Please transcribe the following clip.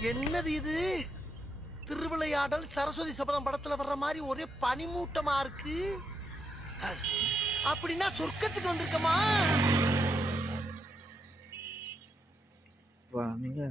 என்னது இது? திருவிளையாடல் சரஸ்வதி சபதம் படத்துல வர்ற மாதிரி ஒரே பனிமூட்டமா இருக்கு. அப்படின்னா சொர்க்கத்துக்கு வந்திருக்கமா? நீங்க